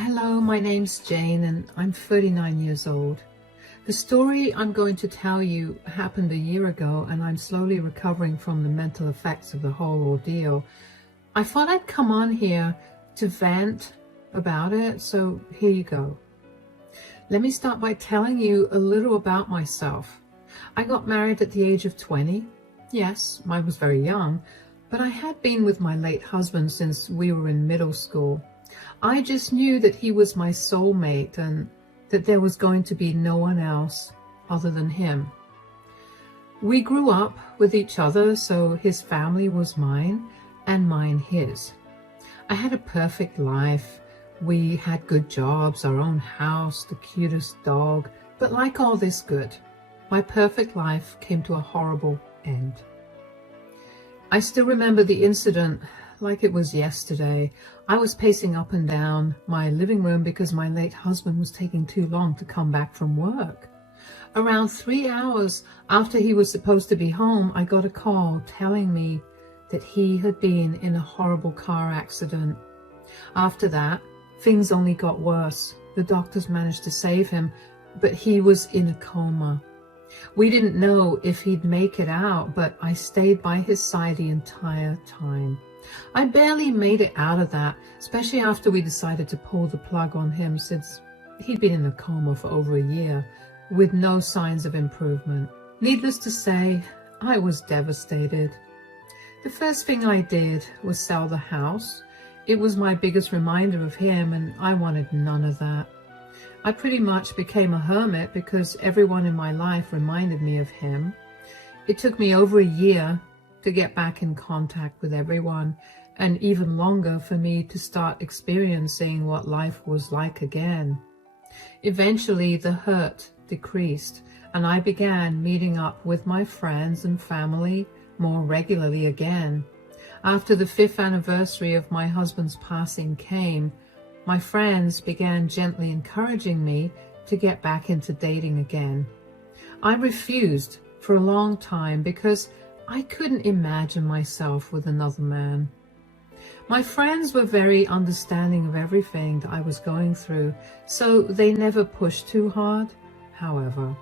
Hello, my name's Jane and I'm 39 years old. The story I'm going to tell you happened a year ago and I'm slowly recovering from the mental effects of the whole ordeal. I thought I'd come on here to vent about it, so here you go. Let me start by telling you a little about myself. I got married at the age of 20. Yes, I was very young, but I had been with my late husband since we were in middle school. I just knew that he was my soulmate and that there was going to be no one else other than him. We grew up with each other, so his family was mine and mine his. I had a perfect life. We had good jobs, our own house, the cutest dog. But like all this good, my perfect life came to a horrible end. I still remember the incident like it was yesterday. I was pacing up and down my living room because my late husband was taking too long to come back from work. Around 3 hours after he was supposed to be home, I got a call telling me that he had been in a horrible car accident. After that, things only got worse. The doctors managed to save him, but he was in a coma. We didn't know if he'd make it out, but I stayed by his side the entire time. I barely made it out of that, especially after we decided to pull the plug on him since he'd been in a coma for over a year with no signs of improvement. Needless to say, I was devastated. The first thing I did was sell the house. It was my biggest reminder of him and I wanted none of that. I pretty much became a hermit because everyone in my life reminded me of him. It took me over a year to get back in contact with everyone, and even longer for me to start experiencing what life was like again. Eventually, the hurt decreased, and I began meeting up with my friends and family more regularly again. After the 5th anniversary of my husband's passing came, my friends began gently encouraging me to get back into dating again. I refused for a long time because I couldn't imagine myself with another man. My friends were very understanding of everything that I was going through, so they never pushed too hard. However,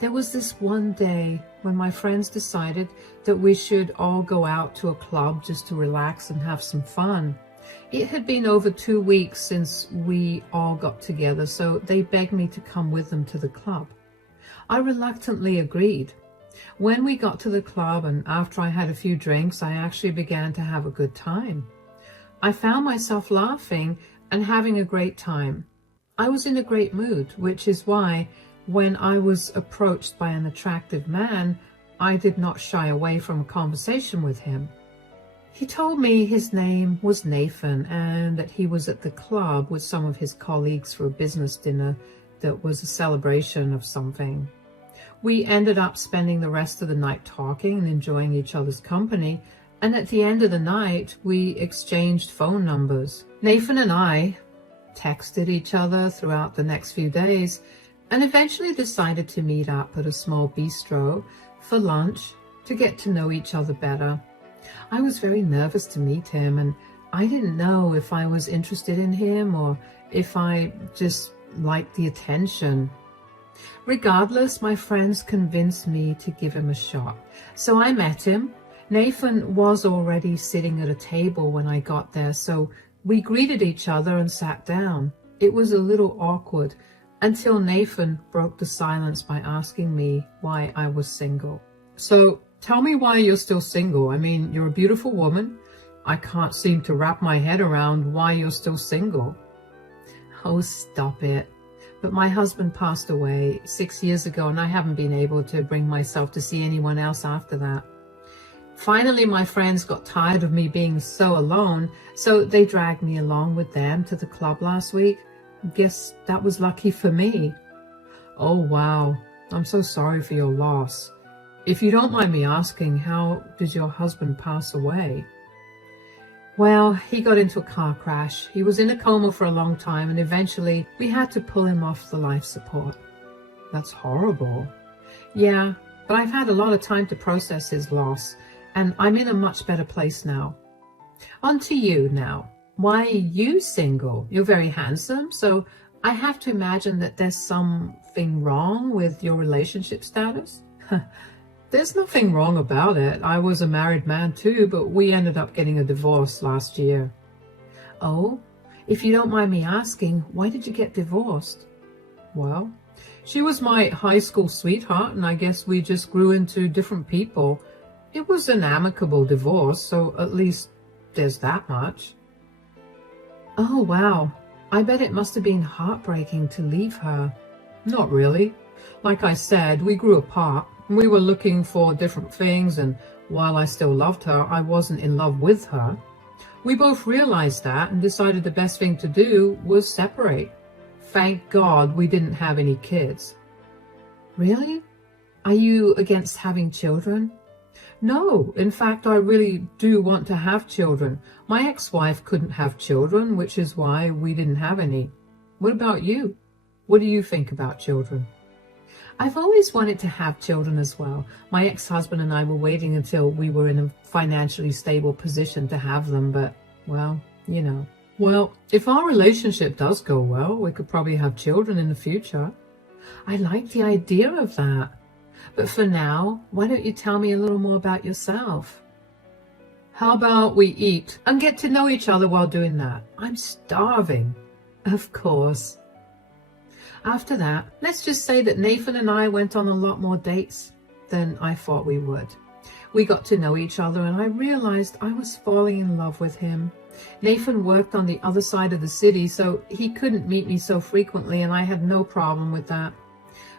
there was this one day when my friends decided that we should all go out to a club just to relax and have some fun. It had been over 2 weeks since we all got together, so they begged me to come with them to the club. I reluctantly agreed. When we got to the club and after I had a few drinks, I actually began to have a good time. I found myself laughing and having a great time. I was in a great mood, which is why when I was approached by an attractive man, I did not shy away from a conversation with him. He told me his name was Nathan and that he was at the club with some of his colleagues for a business dinner that was a celebration of something. We ended up spending the rest of the night talking and enjoying each other's company, and at the end of the night, we exchanged phone numbers. Nathan and I texted each other throughout the next few days and eventually decided to meet up at a small bistro for lunch to get to know each other better. I was very nervous to meet him, and I didn't know if I was interested in him or if I just liked the attention. Regardless, my friends convinced me to give him a shot. So I met him. Nathan was already sitting at a table when I got there, so we greeted each other and sat down. It was a little awkward until Nathan broke the silence by asking me why I was single. So tell me why you're still single. I mean, you're a beautiful woman. I can't seem to wrap my head around why you're still single. Oh, stop it. But my husband passed away 6 years ago and I haven't been able to bring myself to see anyone else after that. Finally, my friends got tired of me being so alone, so they dragged me along with them to the club last week. Guess that was lucky for me. Oh, wow. I'm so sorry for your loss. If you don't mind me asking, how did your husband pass away? Well, he got into a car crash. He was in a coma for a long time and eventually we had to pull him off the life support. That's horrible. Yeah, but I've had a lot of time to process his loss and I'm in a much better place now. On to you now. Why are you single? You're very handsome, so I have to imagine that there's something wrong with your relationship status. There's nothing wrong about it. I was a married man too, but we ended up getting a divorce last year. Oh, if you don't mind me asking, why did you get divorced? Well, she was my high school sweetheart, and I guess we just grew into different people. It was an amicable divorce, so at least there's that much. Oh, wow. I bet it must have been heartbreaking to leave her. Not really. Like I said, we grew apart. We were looking for different things, and while I still loved her, I wasn't in love with her. We both realized that and decided the best thing to do was separate. Thank God we didn't have any kids. Really? Are you against having children? No, in fact, I really do want to have children. My ex-wife couldn't have children, which is why we didn't have any. What about you? What do you think about children? I've always wanted to have children as well. My ex-husband and I were waiting until we were in a financially stable position to have them, but, well, you know. Well, if our relationship does go well, we could probably have children in the future. I like the idea of that. But for now, why don't you tell me a little more about yourself? How about we eat and get to know each other while doing that? I'm starving. Of course. After that, let's just say that Nathan and I went on a lot more dates than I thought we would. We got to know each other and I realized I was falling in love with him. Nathan worked on the other side of the city, so he couldn't meet me so frequently, and I had no problem with that.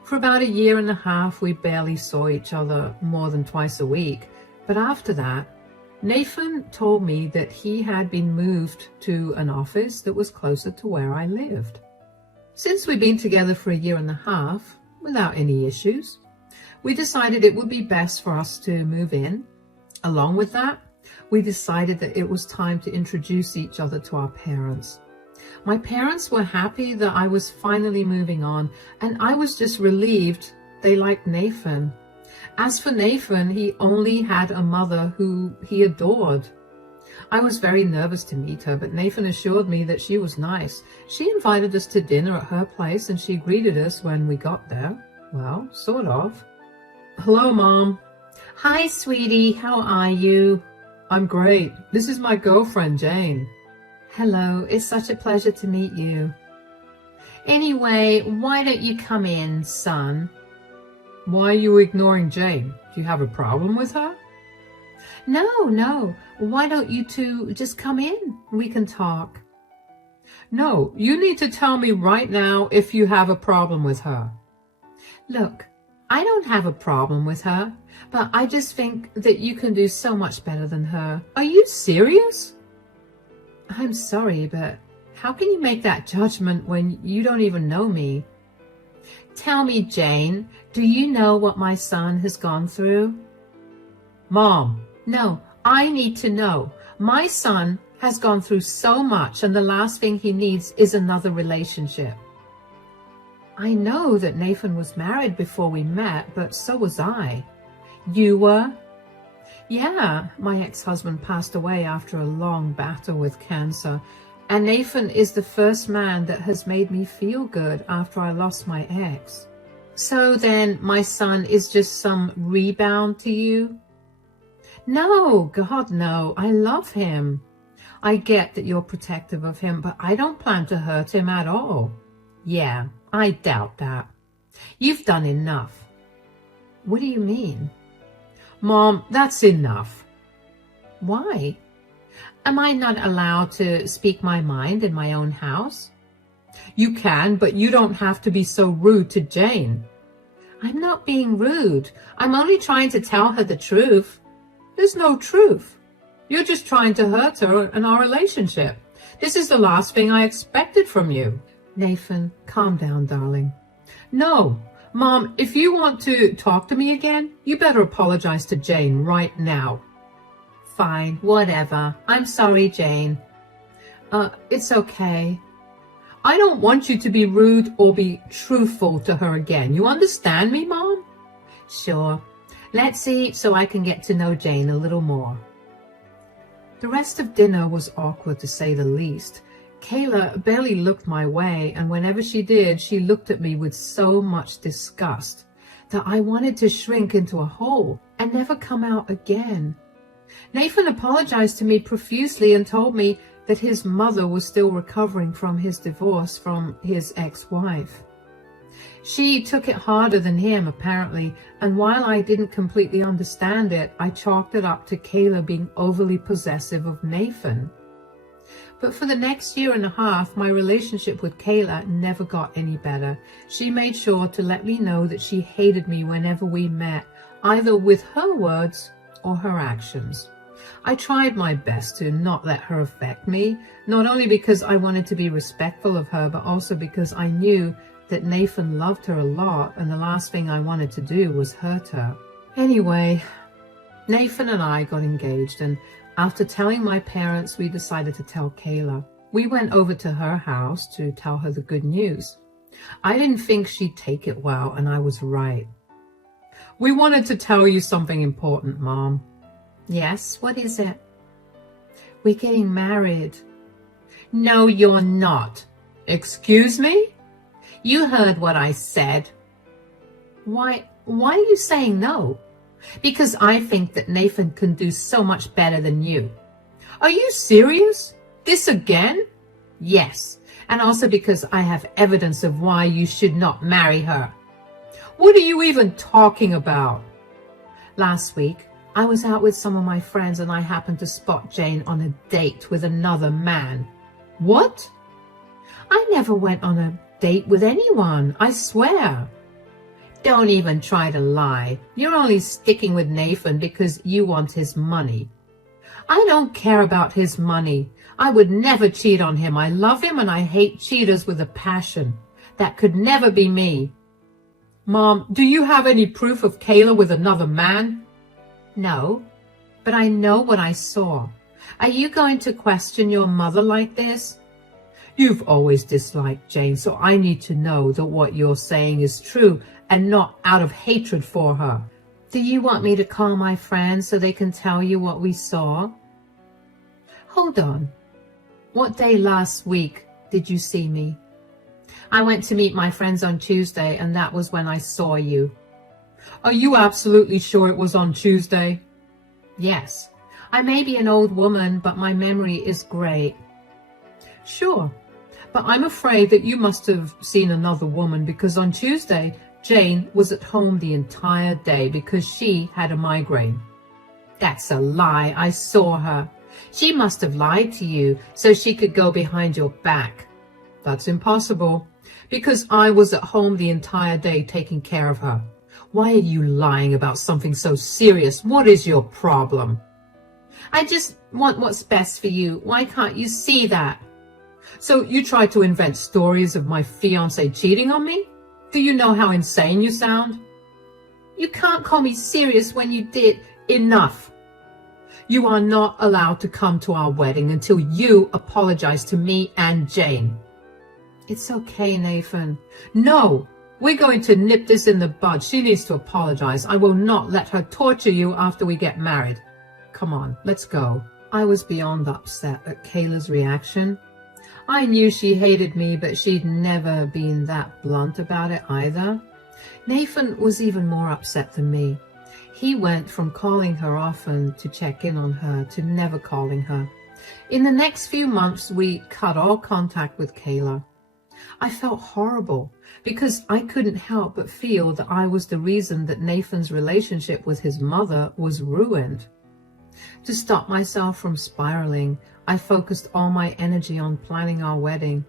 For about 1.5 years, we barely saw each other more than twice a week. But after that, Nathan told me that he had been moved to an office that was closer to where I lived. Since we'd been together for 1.5 years, without any issues, we decided it would be best for us to move in. Along with that, we decided that it was time to introduce each other to our parents. My parents were happy that I was finally moving on, and I was just relieved they liked Nathan. As for Nathan, he only had a mother who he adored. I was very nervous to meet her, but Nathan assured me that she was nice. She invited us to dinner at her place, and she greeted us when we got there. Well, sort of. Hello, Mom. Hi, sweetie. How are you? I'm great. This is my girlfriend, Jane. Hello. It's such a pleasure to meet you. Anyway, why don't you come in, son? Why are you ignoring Jane? Do you have a problem with her? No. Why don't you two just come in? We can talk. No, you need to tell me right now if you have a problem with her. Look, I don't have a problem with her, but I just think that you can do so much better than her. Are you serious? I'm sorry, but how can you make that judgment when you don't even know me? Tell me, Jane, do you know what my son has gone through? Mom. No, I need to know. My son has gone through so much, and the last thing he needs is another relationship. I know that Nathan was married before we met, but so was I. You were? Yeah, my ex-husband passed away after a long battle with cancer, and Nathan is the first man that has made me feel good after I lost my ex. So then my son is just some rebound to you? No, God, no. I love him. I get that you're protective of him, but I don't plan to hurt him at all. Yeah, I doubt that. You've done enough. What do you mean? Mom, that's enough. Why? Am I not allowed to speak my mind in my own house? You can, but you don't have to be so rude to Jane. I'm not being rude. I'm only trying to tell her the truth. There's no truth. You're just trying to hurt her and our relationship. This is the last thing I expected from you. Nathan, calm down, darling. No, Mom, if you want to talk to me again, you better apologize to Jane right now. Fine, whatever. I'm sorry, Jane. It's okay. I don't want you to be rude or be truthful to her again. You understand me, Mom? Sure. Let's eat so I can get to know Jane a little more. The rest of dinner was awkward, to say the least. Kayla barely looked my way, and whenever she did, she looked at me with so much disgust that I wanted to shrink into a hole and never come out again. Nathan apologized to me profusely and told me that his mother was still recovering from his divorce from his ex-wife. She took it harder than him, apparently, and while I didn't completely understand it, I chalked it up to Kayla being overly possessive of Nathan. But for the next year and a half, my relationship with Kayla never got any better. She made sure to let me know that she hated me whenever we met, either with her words or her actions. I tried my best to not let her affect me, not only because I wanted to be respectful of her, but also because I knew that Nathan loved her a lot, and the last thing I wanted to do was hurt her. Anyway, Nathan and I got engaged, and after telling my parents, we decided to tell Kayla. We went over to her house to tell her the good news. I didn't think she'd take it well, and I was right. "We wanted to tell you something important, Mom." "Yes, what is it?" "We're getting married." "No, you're not." "Excuse me?" "You heard what I said." Why are you saying no?" "Because I think that Nathan can do so much better than you." "Are you serious? This again?" "Yes, and also because I have evidence of why you should not marry her." "What are you even talking about?" "Last week, I was out with some of my friends and I happened to spot Jane on a date with another man." "What?" "I never went on a date with anyone, I swear." "Don't even try to lie. You're only sticking with Nathan because you want his money." "I don't care about his money. I would never cheat on him. I love him and I hate cheaters with a passion. That could never be me." "Mom, do you have any proof of Kayla with another man?" "No, but I know what I saw. Are you going to question your mother like this?" "You've always disliked Jane, so I need to know that what you're saying is true and not out of hatred for her." "Do you want me to call my friends so they can tell you what we saw?" "Hold on. What day last week did you see me?" "I went to meet my friends on Tuesday, and that was when I saw you." "Are you absolutely sure it was on Tuesday?" "Yes. I may be an old woman, but my memory is great." "Sure. But I'm afraid that you must have seen another woman, because on Tuesday, Jane was at home the entire day because she had a migraine." "That's a lie. I saw her. She must have lied to you so she could go behind your back." "That's impossible, because I was at home the entire day taking care of her." "Why are you lying about something so serious? What is your problem?" "I just want what's best for you. Why can't you see that?" "So you tried to invent stories of my fiancé cheating on me? Do you know how insane you sound?" "You can't call me serious when you did." "Enough. You are not allowed to come to our wedding until you apologize to me and Jane." "It's okay, Nathan." "No, we're going to nip this in the bud. She needs to apologize. I will not let her torture you after we get married. Come on, let's go." I was beyond upset at Kayla's reaction. I knew she hated me, but she'd never been that blunt about it either. Nathan was even more upset than me. He went from calling her often to check in on her to never calling her. In the next few months, we cut all contact with Kayla. I felt horrible because I couldn't help but feel that I was the reason that Nathan's relationship with his mother was ruined. To stop myself from spiraling, I focused all my energy on planning our wedding.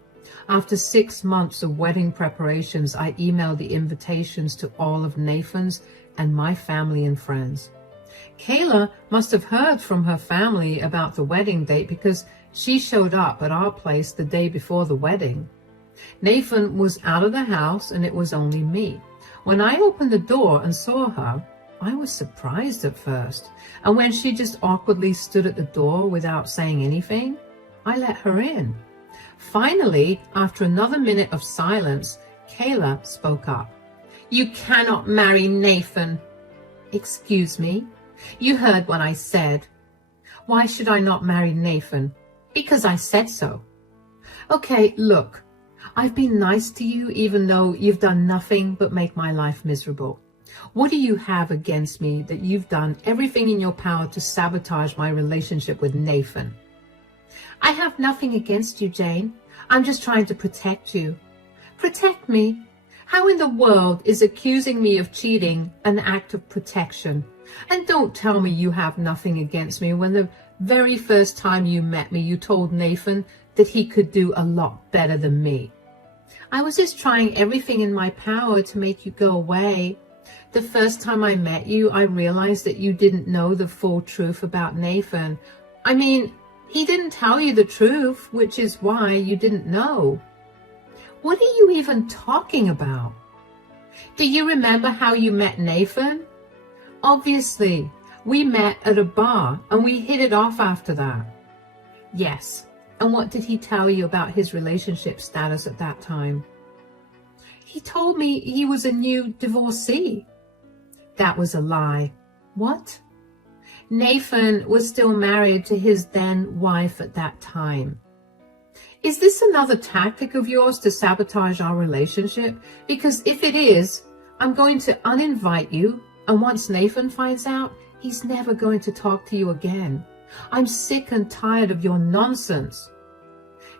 After 6 months of wedding preparations, I emailed the invitations to all of Nathan's and my family and friends. Kayla must have heard from her family about the wedding date because she showed up at our place the day before the wedding. Nathan was out of the house and it was only me. When I opened the door and saw her, I was surprised at first, and when she just awkwardly stood at the door without saying anything, I let her in. Finally, after another minute of silence, Kayla spoke up. "You cannot marry Nathan." "Excuse me? You heard what I said." Why should I not marry Nathan? Because I said so. Okay, look, I've been nice to you even though you've done nothing but make my life miserable. What do you have against me that you've done everything in your power to sabotage my relationship with Nathan? I have nothing against you, Jane. I'm just trying to protect you. Protect me? How in the world is accusing me of cheating an act of protection? And don't tell me you have nothing against me when the very first time you met me, you told Nathan that he could do a lot better than me. I was just trying everything in my power to make you go away. The first time I met you, I realized that you didn't know the full truth about Nathan. I mean, he didn't tell you the truth, which is why you didn't know. What are you even talking about? Do you remember how you met Nathan? Obviously, we met at a bar and we hit it off after that. Yes, and what did he tell you about his relationship status at that time? He told me he was a new divorcee. That was a lie. What? Nathan was still married to his then wife at that time. Is this another tactic of yours to sabotage our relationship? Because if it is, I'm going to uninvite you, and once Nathan finds out, he's never going to talk to you again. I'm sick and tired of your nonsense.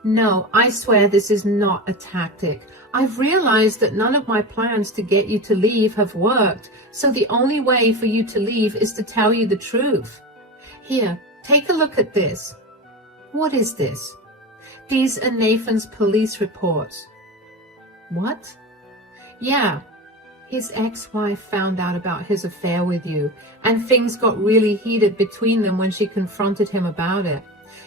No, I swear this is not a tactic. I've realized that none of my plans to get you to leave have worked, so the only way for you to leave is to tell you the truth. Here, take a look at this. What is this? These are Nathan's police reports. What? Yeah, his ex-wife found out about his affair with you, and things got really heated between them when she confronted him about it.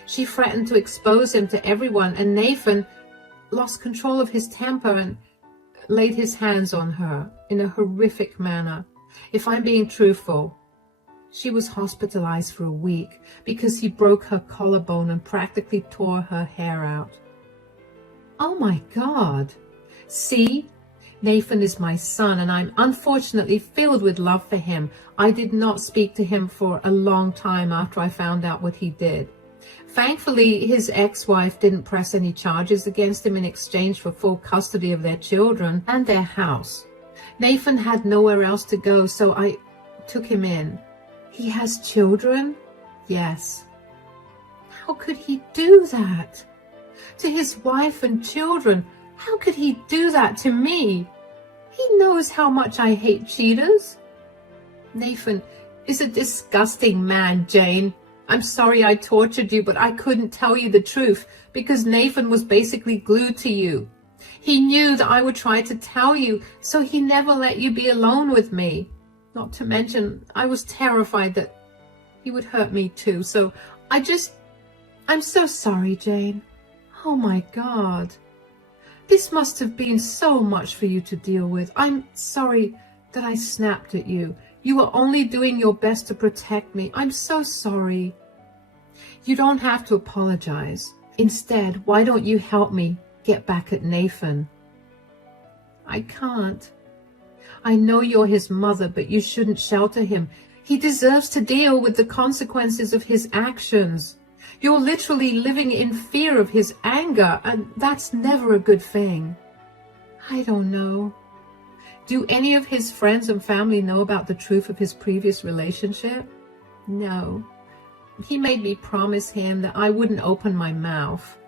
She threatened to expose him to everyone, and Nathan lost control of his temper and laid his hands on her in a horrific manner. If I'm being truthful, she was hospitalized for a week because he broke her collarbone and practically tore her hair out. Oh my God. See? Nathan is my son, and I'm unfortunately filled with love for him. I did not speak to him for a long time after I found out what he did. Thankfully, his ex-wife didn't press any charges against him in exchange for full custody of their children and their house. Nathan had nowhere else to go, so I took him in. He has children? Yes. How could he do that? To his wife and children? How could he do that to me? He knows how much I hate cheaters. Nathan is a disgusting man, Jane. I'm sorry I tortured you, but I couldn't tell you the truth because Nathan was basically glued to you. He knew that I would try to tell you, so he never let you be alone with me. Not to mention, I was terrified that he would hurt me too, so I'm so sorry, Jane. Oh my God. This must have been so much for you to deal with. I'm sorry that I snapped at you. You were only doing your best to protect me. I'm so sorry. You don't have to apologize. Instead, why don't you help me get back at Nathan? I can't. I know you're his mother, but you shouldn't shelter him. He deserves to deal with the consequences of his actions. You're literally living in fear of his anger, and that's never a good thing. I don't know. Do any of his friends and family know about the truth of his previous relationship? No. He made me promise him that I wouldn't open my mouth.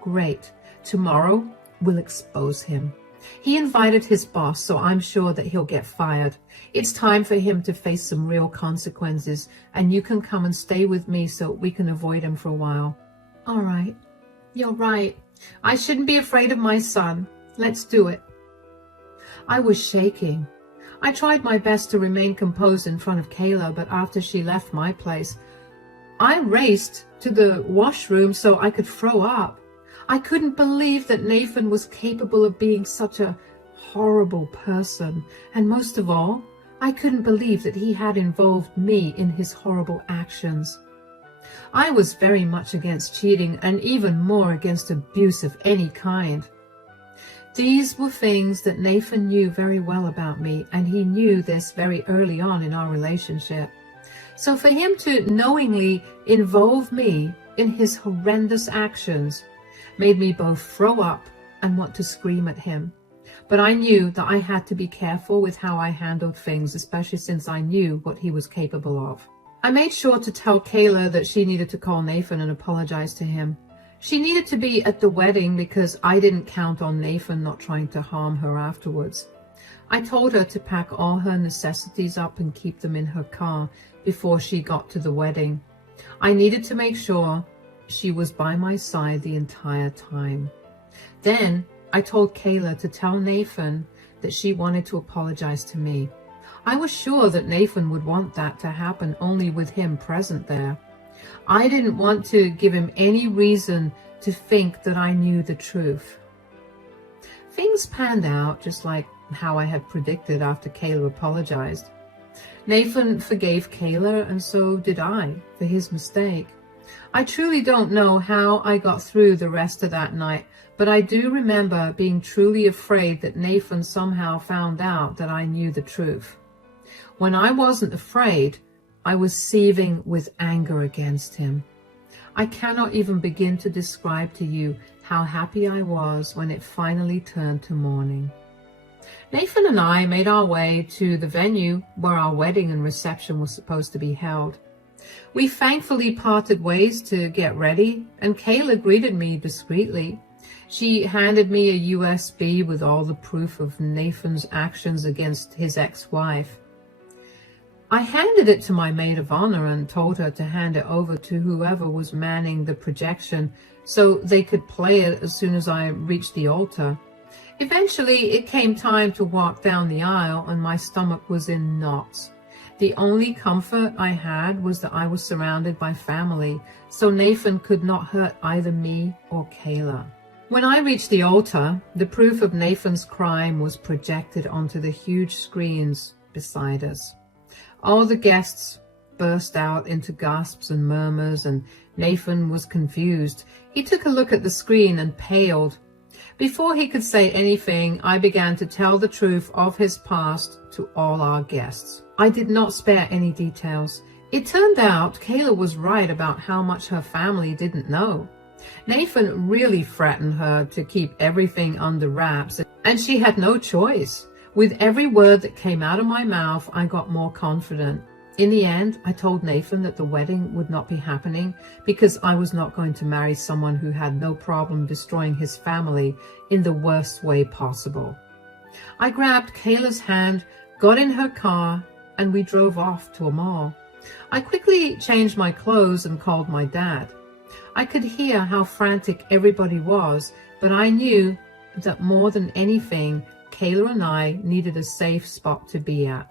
Great. Tomorrow, we'll expose him. He invited his boss, so I'm sure that he'll get fired. It's time for him to face some real consequences, and you can come and stay with me so we can avoid him for a while. All right. You're right. I shouldn't be afraid of my son. Let's do it. I was shaking. I tried my best to remain composed in front of Kayla, but after she left my place, I raced to the washroom so I could throw up. I couldn't believe that Nathan was capable of being such a horrible person. And most of all, I couldn't believe that he had involved me in his horrible actions. I was very much against cheating and even more against abuse of any kind. These were things that Nathan knew very well about me, and he knew this very early on in our relationship. So for him to knowingly involve me in his horrendous actions made me both throw up and want to scream at him. But I knew that I had to be careful with how I handled things, especially since I knew what he was capable of. I made sure to tell Kayla that she needed to call Nathan and apologize to him. She needed to be at the wedding because I didn't count on Nathan not trying to harm her afterwards. I told her to pack all her necessities up and keep them in her car before she got to the wedding. I needed to make sure she was by my side the entire time. Then I told Kayla to tell Nathan that she wanted to apologize to me. I was sure that Nathan would want that to happen only with him present there. I didn't want to give him any reason to think that I knew the truth. Things panned out just like how I had predicted after Kayla apologized. Nathan forgave Kayla, and so did I for his mistake. I truly don't know how I got through the rest of that night, but I do remember being truly afraid that Nathan somehow found out that I knew the truth. When I wasn't afraid, I was seething with anger against him. I cannot even begin to describe to you how happy I was when it finally turned to morning. Nathan and I made our way to the venue where our wedding and reception was supposed to be held. We thankfully parted ways to get ready, and Kayla greeted me discreetly. She handed me a USB with all the proof of Nathan's actions against his ex-wife. I handed it to my maid of honor and told her to hand it over to whoever was manning the projection so they could play it as soon as I reached the altar. Eventually, it came time to walk down the aisle, and my stomach was in knots. The only comfort I had was that I was surrounded by family, so Nathan could not hurt either me or Kayla. When I reached the altar, the proof of Nathan's crime was projected onto the huge screens beside us. All the guests burst out into gasps and murmurs, and Nathan was confused. He took a look at the screen and paled. Before he could say anything, I began to tell the truth of his past to all our guests. I did not spare any details. It turned out Kayla was right about how much her family didn't know. Nathan really threatened her to keep everything under wraps, and she had no choice. With every word that came out of my mouth, I got more confident. In the end, I told Nathan that the wedding would not be happening because I was not going to marry someone who had no problem destroying his family in the worst way possible. I grabbed Kayla's hand, got in her car, and we drove off to a mall. I quickly changed my clothes and called my dad. I could hear how frantic everybody was, but I knew that more than anything, Kayla and I needed a safe spot to be at.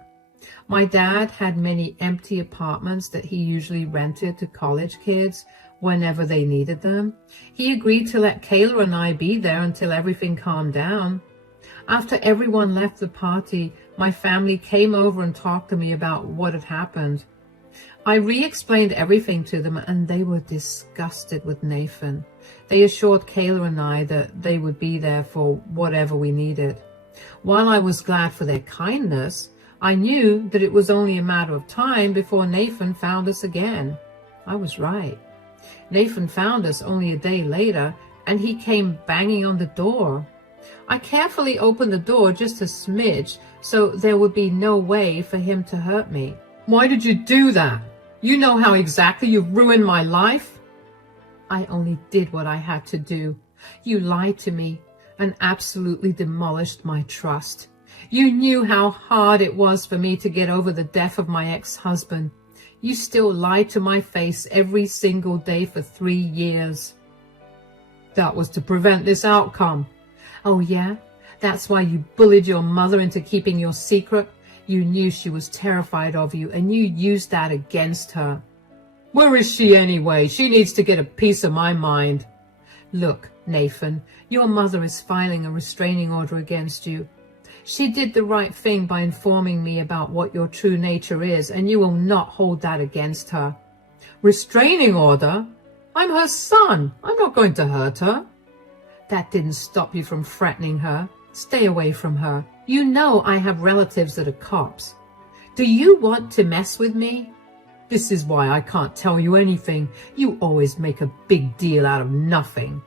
My dad had many empty apartments that he usually rented to college kids whenever they needed them. He agreed to let Kayla and I be there until everything calmed down. After everyone left the party, my family came over and talked to me about what had happened. I re-explained everything to them, and they were disgusted with Nathan. They assured Kayla and I that they would be there for whatever we needed. While I was glad for their kindness, I knew that it was only a matter of time before Nathan found us again. I was right. Nathan found us only a day later, and he came banging on the door. I carefully opened the door just a smidge, so there would be no way for him to hurt me. "Why did you do that? You know how exactly you've ruined my life." "I only did what I had to do. You lied to me and absolutely demolished my trust. You knew how hard it was for me to get over the death of my ex-husband. You still lied to my face every single day for 3 years. That was to prevent this outcome." "Oh yeah? That's why you bullied your mother into keeping your secret? You knew she was terrified of you, and you used that against her." "Where is she anyway? She needs to get a piece of my mind." "Look, Nathan, your mother is filing a restraining order against you. She did the right thing by informing me about what your true nature is, and you will not hold that against her." "Restraining order? I'm her son. I'm not going to hurt her." "That didn't stop you from threatening her. Stay away from her. You know I have relatives that are cops. Do you want to mess with me?" This is why I can't tell you anything. You always make a big deal out of nothing.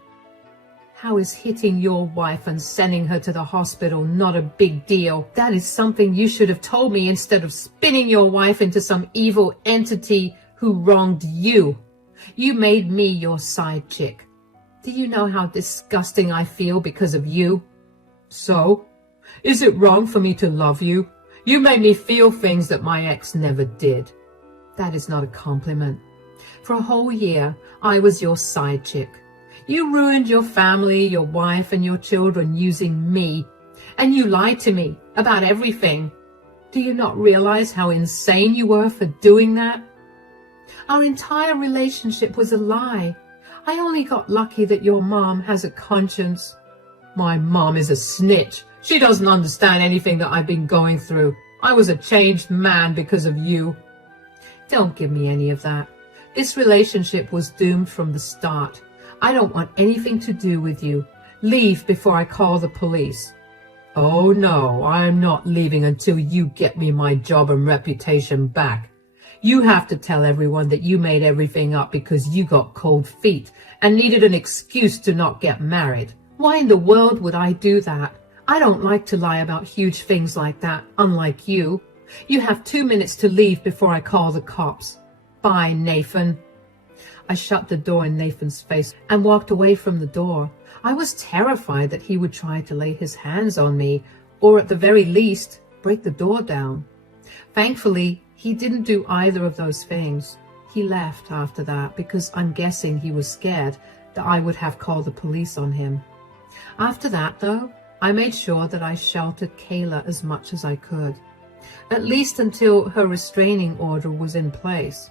How is hitting your wife and sending her to the hospital not a big deal? That is something you should have told me instead of spinning your wife into some evil entity who wronged you. You made me your side chick. Do you know how disgusting I feel because of you? So? Is it wrong for me to love you? You made me feel things that my ex never did. That is not a compliment. For a whole year, I was your side chick. You ruined your family, your wife, and your children using me. And you lied to me about everything. Do you not realize how insane you were for doing that? Our entire relationship was a lie. I only got lucky that your mom has a conscience. My mom is a snitch. She doesn't understand anything that I've been going through. I was a changed man because of you. Don't give me any of that. This relationship was doomed from the start. I don't want anything to do with you. Leave before I call the police. Oh no, I'm not leaving until you get me my job and reputation back. You have to tell everyone that you made everything up because you got cold feet and needed an excuse to not get married. Why in the world would I do that? I don't like to lie about huge things like that, unlike you. You have 2 minutes to leave before I call the cops. Bye, Nathan. I shut the door in Nathan's face and walked away from the door. I was terrified that he would try to lay his hands on me, or at the very least, break the door down. Thankfully, he didn't do either of those things. He left after that because I'm guessing he was scared that I would have called the police on him. After that, though, I made sure that I sheltered Kayla as much as I could, at least until her restraining order was in place.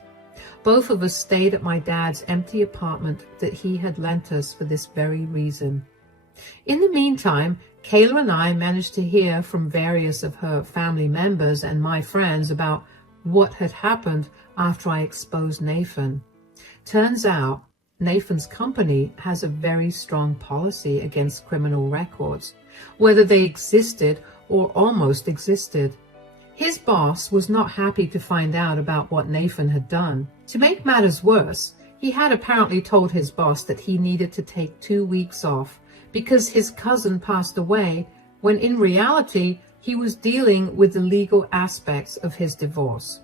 Both of us stayed at my dad's empty apartment that he had lent us for this very reason. In the meantime, Kayla and I managed to hear from various of her family members and my friends about what had happened after I exposed Nathan. Turns out, Nathan's company has a very strong policy against criminal records, whether they existed or almost existed. His boss was not happy to find out about what Nathan had done. To make matters worse, he had apparently told his boss that he needed to take 2 weeks off because his cousin passed away, when in reality he was dealing with the legal aspects of his divorce.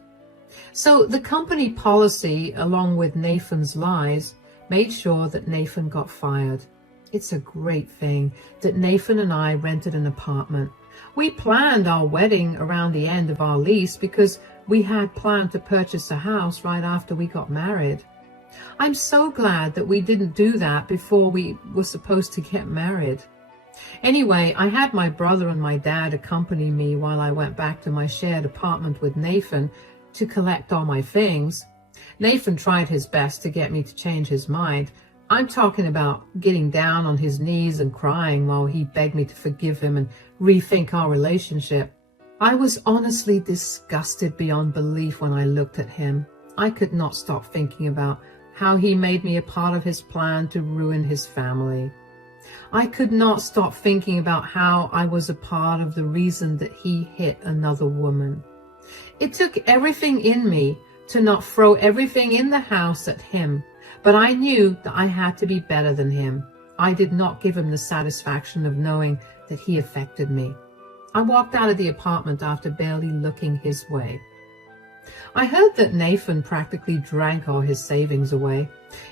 So the company policy, along with Nathan's lies, made sure that Nathan got fired. It's a great thing that Nathan and I rented an apartment. We planned our wedding around the end of our lease because we had planned to purchase a house right after we got married. I'm so glad that we didn't do that before we were supposed to get married. Anyway, I had my brother and my dad accompany me while I went back to my shared apartment with Nathan to collect all my things. Nathan tried his best to get me to change his mind. I'm talking about getting down on his knees and crying while he begged me to forgive him and rethink our relationship. I was honestly disgusted beyond belief when I looked at him. I could not stop thinking about how he made me a part of his plan to ruin his family. I could not stop thinking about how I was a part of the reason that he hit another woman. It took everything in me to not throw everything in the house at him, but I knew that I had to be better than him. I did not give him the satisfaction of knowing that he affected me. I walked out of the apartment after barely looking his way. I heard that Nathan practically drank all his savings away.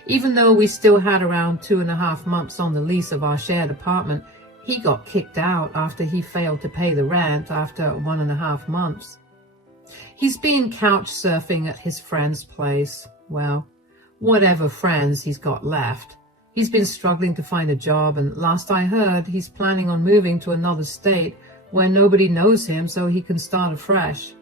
Even though we still had around 2.5 months on the lease of our shared apartment, he got kicked out after he failed to pay the rent after 1.5 months. He's been couch surfing at his friend's place. Well, whatever friends he's got left. He's been struggling to find a job, and last I heard, he's planning on moving to another state where nobody knows him so he can start afresh.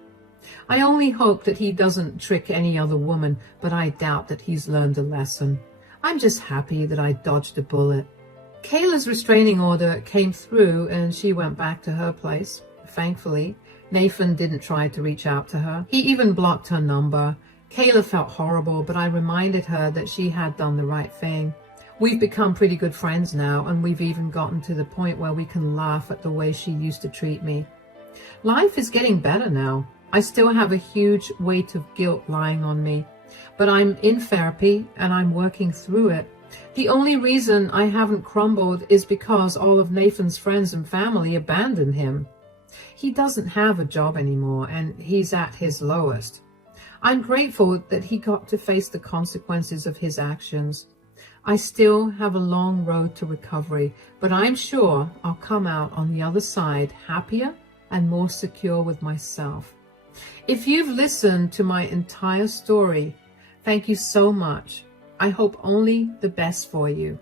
I only hope that he doesn't trick any other woman, but I doubt that he's learned a lesson. I'm just happy that I dodged a bullet. Kayla's restraining order came through and she went back to her place. Thankfully, Nathan didn't try to reach out to her. He even blocked her number. Kayla felt horrible, but I reminded her that she had done the right thing. We've become pretty good friends now, and we've even gotten to the point where we can laugh at the way she used to treat me. Life is getting better now. I still have a huge weight of guilt lying on me, but I'm in therapy and I'm working through it. The only reason I haven't crumbled is because all of Nathan's friends and family abandoned him. He doesn't have a job anymore and he's at his lowest. I'm grateful that he got to face the consequences of his actions. I still have a long road to recovery, but I'm sure I'll come out on the other side happier and more secure with myself. If you've listened to my entire story, thank you so much. I hope only the best for you.